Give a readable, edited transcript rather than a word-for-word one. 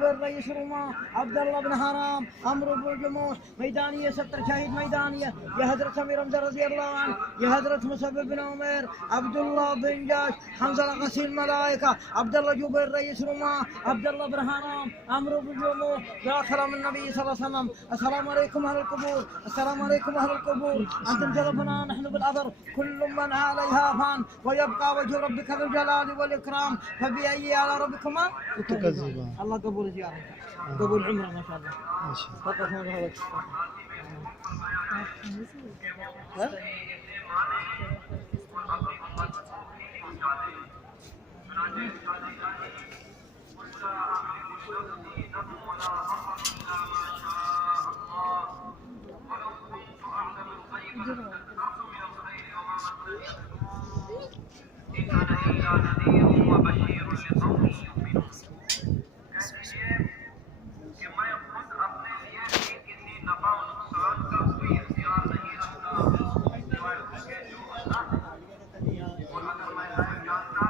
جبر رئيس روما، عبد الله بن حرام، عمرو بن جموح، ميدانية 70 شهيد ميدانية، يا حضرة أمير حمزة رضي الله عنه، يا حضرة مصعب بن عمر، عبد الله بن جاش، حنظلة غسيل الملائكة، عبد الله جبر رئيس روما، عبد الله بن حرام، عمرو بن جموح، داخل من النبي صلى الله عليه وسلم. السلام عليكم أهل القبور، السلام عليكم أهل القبور، أنتم جربنا نحن بالأثر، كل من عليها فان، ويبقى وجه ربك ذو الجلال والإكرام، فبأي آلاء ربكما تكذبان. الله قبول زيارة، قبول عمره ما شاء الله. ما شاء الله. فقط هذا هو. ها؟ إن أنا إلا نذير وبشير لقوم يؤمنون. कि मैं खुद अपने लिए भी किसी नफा और नुकसान का कोई इख्तियार नहीं रखता, जो अल्लाह है और अगर मैं नहीं जानता